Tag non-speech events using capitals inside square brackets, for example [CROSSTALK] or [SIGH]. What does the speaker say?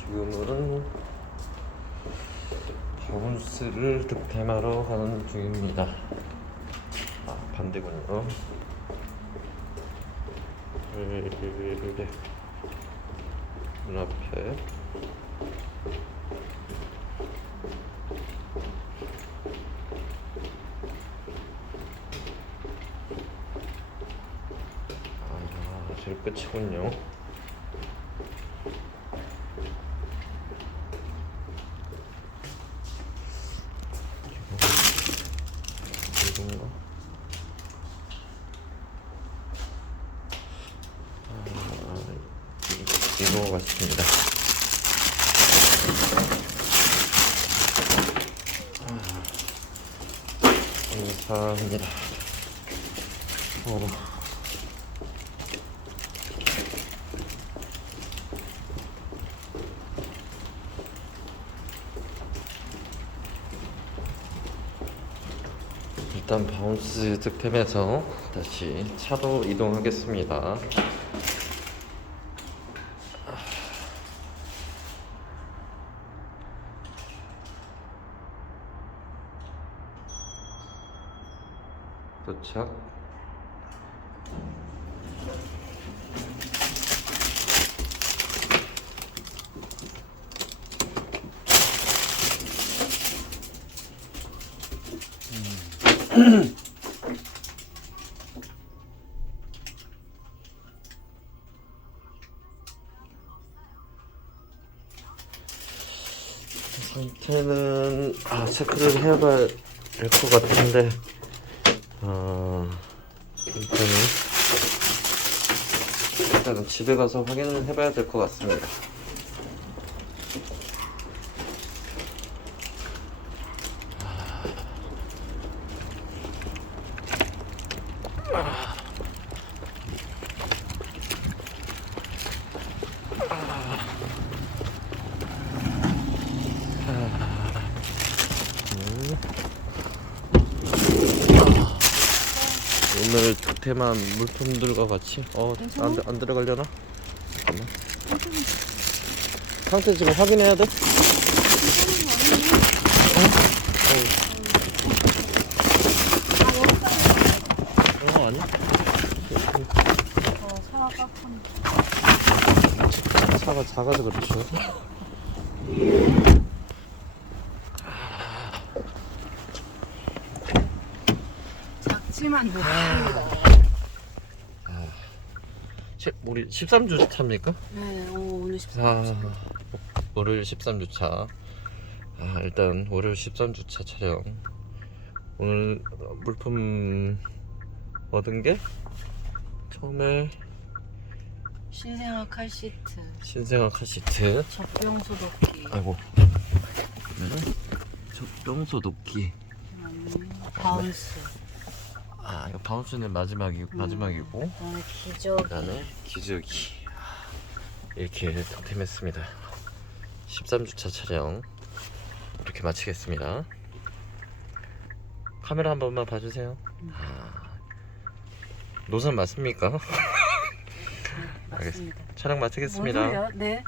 지금은 바운스를 득템하러 가는 중입니다. 아 반대군요. 네. 눈앞에 아, 저기 끝이군요. 이건가? 아, 이- 이거 같습니다. 아, 감사합니다. 어. 일단 바운스 득템해서 다시 차로 이동하겠습니다. 도착. 상태는 아 체크를 해봐야 될 것 같은데 아 일단은 일단은 집에 가서 확인을 해봐야 될 것 같습니다. 오늘 득템한 물품들과 같이 어, 안, 들- 안 들어가려나? 잠깐만 상태 지금 확인해야 돼? 어? 어 아니 어, 차가 작아서 그렇죠 작지만 높습니다. 시- 우리 13주 차입니까? 네, 오, 오늘 14일. 아, 월요일 13주차. 아, 일단 월요일 13주차 촬영. 오늘 물품 얻은 게 처음에 신생아 칼시트, 신생아 카시트. 젖병 소독기, 아이고. 네. 적병 소독기. 그다음에 바운스, 아, 이거 바운스는 마지막이 마지막이고. 그다음에 기저귀, 그다음에 기저귀. 이렇게 득템했습니다. 13주차 촬영 이렇게 마치겠습니다. 카메라 한 번만 봐주세요. 아, 노선 맞습니까? [LAUGHS] 알겠습니다. 맞습니다. 촬영 뭔 마치겠습니다. 소리야? 네.